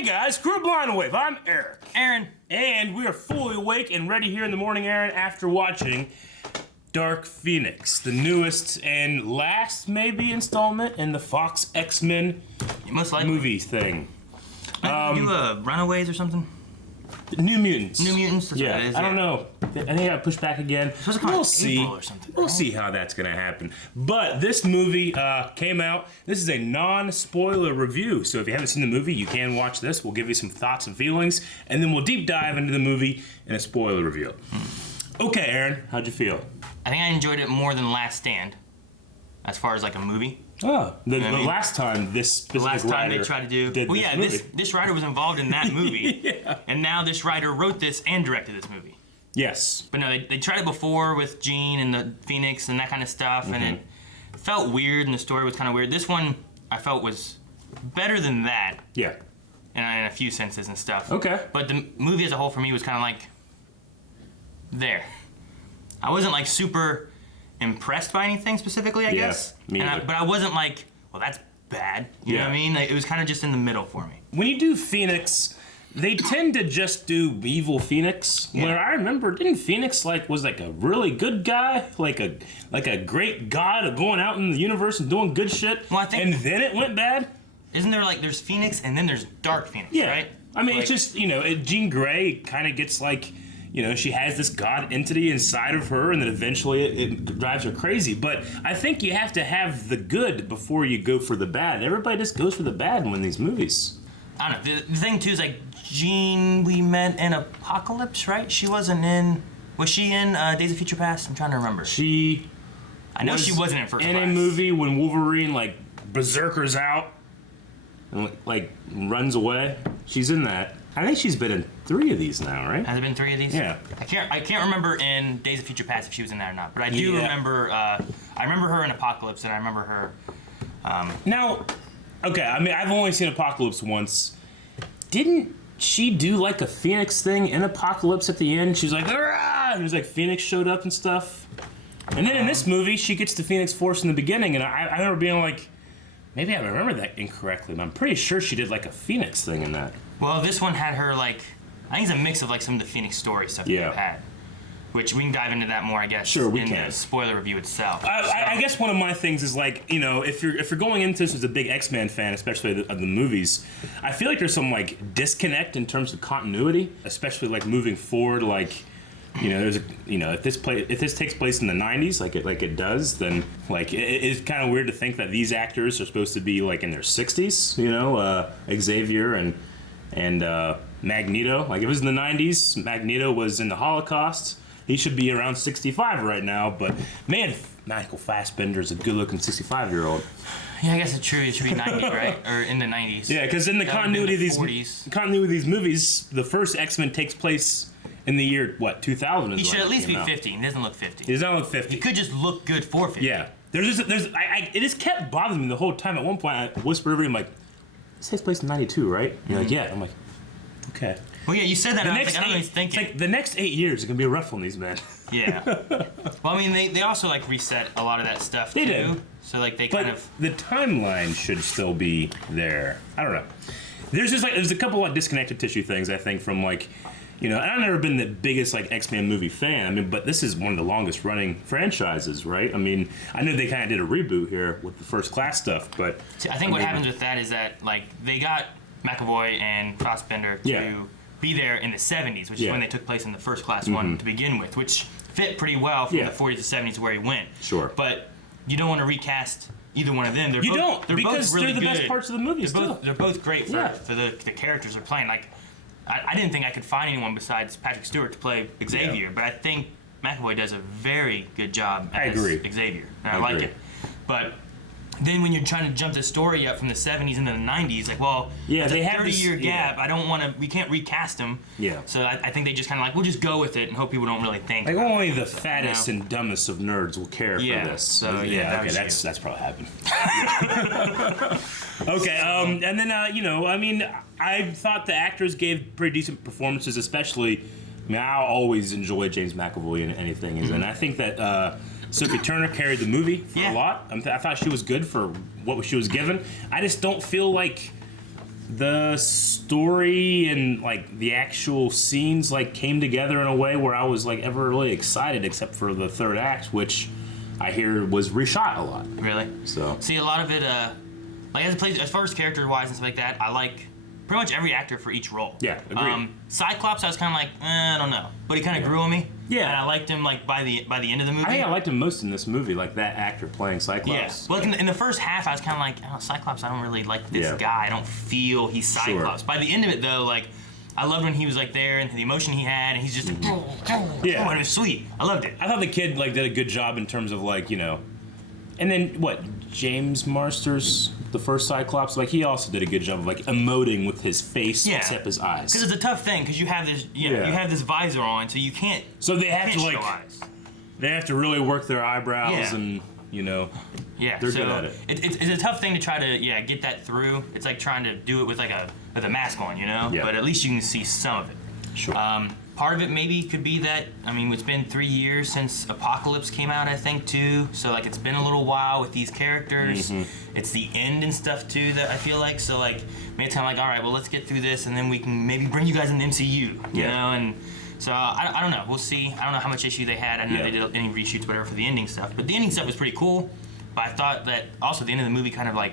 Hey guys, Kuro Blind Wave. I'm Eric. Aaron. And we are fully awake and ready here in the morning, Aaron, after watching Dark Phoenix, the newest and last, maybe, installment in the Fox X-Men movie thing. Do Runaways or something? New Mutants. New Mutants? That's what it is, I don't know. I think I got pushed back again. We'll see. Or something, we'll see how that's going to happen. But this movie came out. This is a non-spoiler review. So if you haven't seen the movie, you can watch this. We'll give you some thoughts and feelings. And then we'll deep dive into the movie in a spoiler review. Okay, Aaron, how'd you feel? I think I enjoyed it more than Last Stand, as far as like a movie. Oh, the last time this specific writer they tried to do. Well, yeah, this writer was involved in that movie, yeah. And now this writer wrote this and directed this movie. Yes. But no, they tried it before with Jean and the Phoenix and that kind of stuff, and it felt weird, and the story was kind of weird. This one I felt was better than that. Yeah. In a few senses and stuff. Okay. But the movie as a whole for me was kind of like there. I wasn't like super impressed by anything specifically, I guess. But I wasn't like, well, that's bad. You know what I mean? It was kind of just in the middle for me. When you do Phoenix, they tend to just do evil Phoenix. Yeah. Where I remember, didn't Phoenix was a really good guy, like a great god of going out in the universe and doing good shit? Well, I think, and then it went bad. Isn't there there's Phoenix and then there's Dark Phoenix? Yeah. Right? I mean, it's just Jean Grey kind of gets she has this god entity inside of her, and then eventually it drives her crazy. But I think you have to have the good before you go for the bad. Everybody just goes for the bad in these movies. I don't know. The thing, too, is Jean we met in Apocalypse, right? She wasn't in... Was she in Days of Future Past? I'm trying to remember. I know she wasn't in First Class. In a movie when Wolverine, berserkers out and, runs away. She's in that. I think she's been in 3 of these now, right? Has it been 3 of these? Yeah. I can't remember in Days of Future Past if she was in that or not, but I do remember. I remember her in Apocalypse, and I remember her. Now, okay. I mean, I've only seen Apocalypse once. Didn't she do a Phoenix thing in Apocalypse at the end? She's like, "Arrgh!" And it was Phoenix showed up and stuff. And then in this movie, she gets the Phoenix Force in the beginning, and I remember being like, maybe I remember that incorrectly, but I'm pretty sure she did a Phoenix thing in that. Well, this one had her I think it's a mix of some of the Phoenix story stuff that they've had, which we can dive into that more, I guess. Sure, we in can. The spoiler review itself. I guess one of my things is if you're going into this as a big X-Men fan, especially of the movies, I feel like there's some disconnect in terms of continuity, especially moving forward. There's if this takes place in the 90s, like it does, then it is kind of weird to think that these actors are supposed to be in their 60s. Xavier and Magneto. If it was in the 90s, Magneto was in the Holocaust. He should be around 65 right now, but man, Michael Fassbender's a good-looking 65-year-old. Yeah, I guess it's true. It should be 90, right? Or in the 90s. Yeah, because in the continuity of these movies, the first X-Men takes place in the year 2000. He should at least be 50. He doesn't look 50. He does not look 50. He could just look good for 50. Yeah. It just kept bothering me the whole time. At one point, I whispered over him this takes place in 92, right? And you're yeah. I'm like, okay. Well, yeah, you said that, and I was I don't know what he's thinking. It's the next 8 years are going to be rough on these men. Yeah. Well, I mean, they also, reset a lot of that stuff, too. They did. So, they but kind of... the timeline should still be there. I don't know. There's just, there's a couple of disconnected tissue things, I think, from, and I've never been the biggest, X-Men movie fan, but this is one of the longest running franchises, right? I mean, I know they kind of did a reboot here with the First Class stuff, but... I think what happens with that is that, they got McAvoy and Fassbender to be there in the 70s, which is when they took place in the First Class one to begin with, which fit pretty well from the 40s to 70s where he went. Sure. But you don't want to recast either one of them. They're both really they're the good. best parts of the movie They're both great for the characters they're playing. I didn't think I could find anyone besides Patrick Stewart to play Xavier, but I think McAvoy does a very good job as Xavier, and I like it. But then when you're trying to jump the story up from the 70s into the 90s, that's a 30-year gap. I don't want to. We can't recast him. Yeah. So I think they just kind of we'll just go with it and hope people don't really think. Only the fattest and dumbest of nerds will care for this. So okay, that's probably happened. Okay. And then I thought the actors gave pretty decent performances, especially. I always enjoy James McAvoy in anything, and I think that. Sophie Turner carried the movie for a lot. I thought she was good for what she was given. I just don't feel like the story and like the actual scenes like came together in a way where I was like ever really excited, except for the third act, which I hear was reshot a lot. Really? So see, a lot of it, like as far as character wise and stuff like that, I like pretty much every actor for each role. Yeah, agreed. Cyclops, I was kind of like, I don't know, but he kind of grew on me. Yeah, and I liked him like by the end of the movie. I think I liked him most in this movie, like that actor playing Cyclops. Yeah. Well, in the first half, I was kind of like, oh, Cyclops, I don't really like this guy. I don't feel he's Cyclops. Sure. By the end of it, though, like, I loved when he was like there and the emotion he had, and he's just like, yeah, it was sweet. I loved it. I thought the kid like did a good job in terms of like, you know, and then what, James Marsters, the first Cyclops, like he also did a good job of like emoting with his face except his eyes. Because it's a tough thing because you have this, you have this visor on, so you can't. So they have to like, they have to really work their eyebrows and you know, they're good at it. It's a tough thing to try to get that through. It's like trying to do it with like with a mask on, you know. Yeah. But at least you can see some of it. Sure. Part of it maybe could be that, I mean, it's been 3 years since Apocalypse came out, I think, too. So, like, it's been a little while with these characters. It's the end and stuff, too, that I feel like. So, like, maybe it's kind of like, all right, well, let's get through this, and then we can maybe bring you guys in the MCU, you know? And so, I don't know. We'll see. I don't know how much issue they had. I don't know if they did any reshoots, whatever, for the ending stuff. But the ending stuff was pretty cool. But I thought that also the end of the movie kind of, like,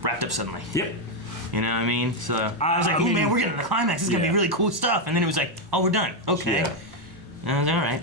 wrapped up suddenly. Yep. You know what I mean? So I was like, oh man, we're getting to the climax. It's going to be really cool stuff. And then it was like, oh, we're done. Okay. Yeah. And I was all right.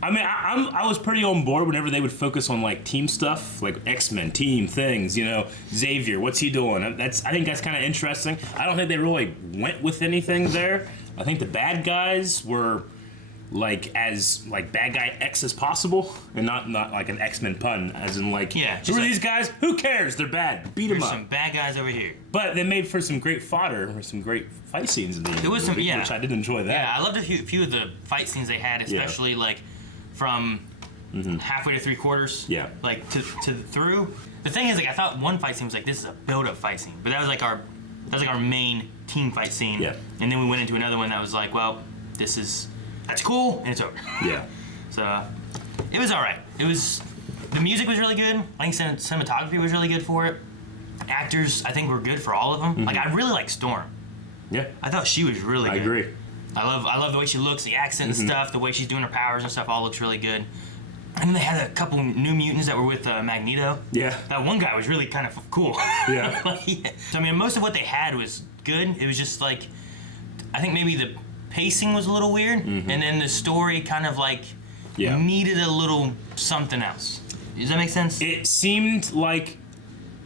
I mean, I was pretty on board whenever they would focus on like team stuff, like X-Men team things. You know, Xavier, what's he doing? I think that's kind of interesting. I don't think they really went with anything there. I think the bad guys were like as like bad guy X as possible, and not like an X-Men pun, as in like, who are these guys? Who cares? They're bad. Beat them up. There's some bad guys over here. But they made for some great fodder, or some great fight scenes in the end. There was some, which I did enjoy that. Yeah, I loved a few of the fight scenes they had, especially like from halfway to 3/4. Yeah. Like to through. The thing is, like, I thought one fight scene was like, this is a build-up fight scene, but that was like our main team fight scene. Yeah. And then we went into another one that was like, well, that's cool, and it's over. Yeah. So, it was all right. The music was really good. I think cinematography was really good for it. Actors, I think, were good for all of them. Like, I really like Storm. Yeah. I thought she was really good. I agree. I love the way she looks, the accent and stuff, the way she's doing her powers and stuff, all looks really good. And then they had a couple New Mutants that were with Magneto. Yeah. That one guy was really kind of cool. Yeah. So, I mean, most of what they had was good. It was just like, I think maybe the pacing was a little weird, and then the story kind of like needed a little something else. Does that make sense? It seemed like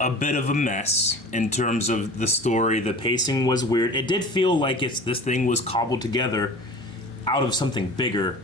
a bit of a mess in terms of the story. The pacing was weird. It did feel like this thing was cobbled together out of something bigger,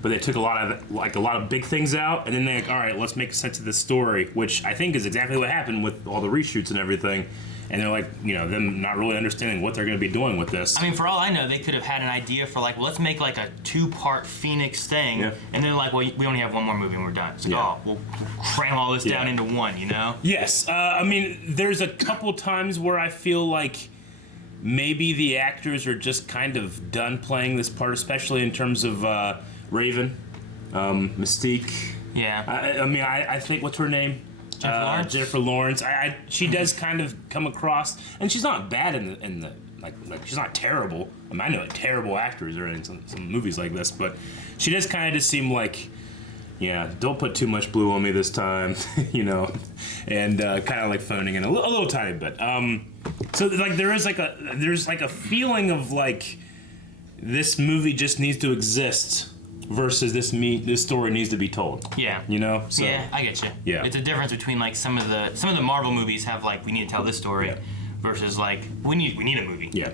but they took a lot of big things out, and then they're like, all right, let's make sense of this story, which I think is exactly what happened with all the reshoots and everything. And they're like, you know, them not really understanding what they're going to be doing with this. I mean, for all I know, they could have had an idea for like, well, let's make like a 2-part Phoenix thing, and then like, well, we only have one more movie and we're done. It's like, oh, we'll cram all this down into one, you know? Yes. I mean, there's a couple times where I feel like maybe the actors are just kind of done playing this part, especially in terms of Raven, Mystique. Yeah. I mean, I think, what's her name? Jennifer Lawrence. She does kind of come across, and she's not bad in the like she's not terrible. I mean, I know terrible actors are in some movies like this, but she does kind of just seem like, don't put too much blue on me this time, you know, and kind of like phoning in a little tiny bit. So like there's like a feeling of like this movie just needs to exist. Versus this story needs to be told. Yeah. You know? So, yeah, I get you. Yeah. It's a difference between like some of the Marvel movies have like, we need to tell this story versus like we need a movie. Yeah.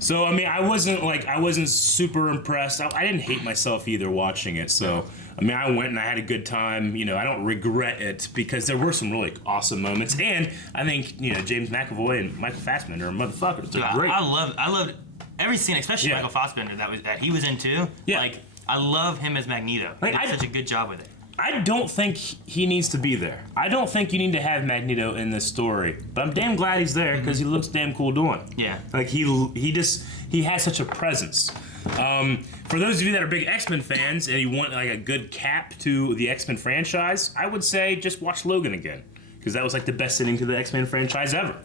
So I mean, I wasn't super impressed. I didn't hate myself either watching it. So I mean, I went and I had a good time. You know, I don't regret it because there were some really awesome moments, and I think James McAvoy and Michael Fassbender are motherfuckers. They're great. I loved every scene, especially Michael Fassbender that he was in too. Yeah. Like, I love him as Magneto. He did such a good job with it. I don't think he needs to be there. I don't think you need to have Magneto in this story. But I'm damn glad he's there because he looks damn cool doing it. Yeah. Like he has such a presence. For those of you that are big X-Men fans and you want like a good cap to the X-Men franchise, I would say just watch Logan again because that was like the best ending to the X-Men franchise ever.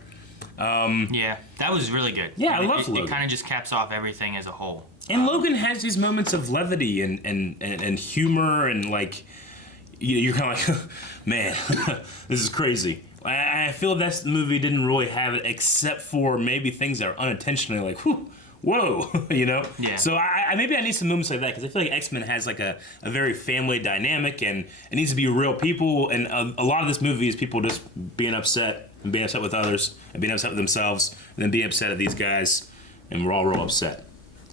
Yeah, that was really good. Yeah, I love Logan. It kind of just caps off everything as a whole. And Logan has these moments of levity and humor, and like, you're kind of like, man, this is crazy. I feel this movie didn't really have it, except for maybe things that are unintentionally like, whoa, you know? Yeah. So maybe I need some moments like that, because I feel like X-Men has like a very family dynamic, and it needs to be real people, and a lot of this movie is people just being upset, and being upset with others, and being upset with themselves, and then being upset at these guys, and we're all real upset.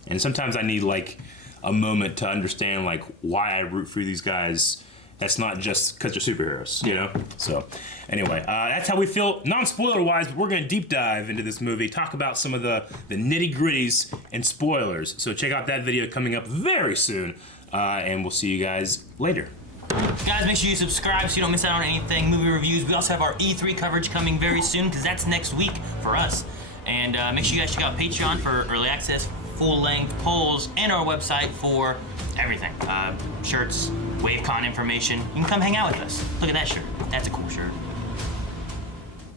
And sometimes I need like a moment to understand like why I root for these guys. That's not just because they're superheroes, you know? So, anyway, that's how we feel, non-spoiler-wise, but we're going to deep dive into this movie, talk about some of the nitty-gritties and spoilers. So check out that video coming up very soon, and we'll see you guys later. Guys, make sure you subscribe so you don't miss out on anything, movie reviews. We also have our E3 coverage coming very soon, because that's next week for us. And make sure you guys check out Patreon for early access, full-length polls, and our website for everything. Shirts, WaveCon information. You can come hang out with us. Look at that shirt. That's a cool shirt.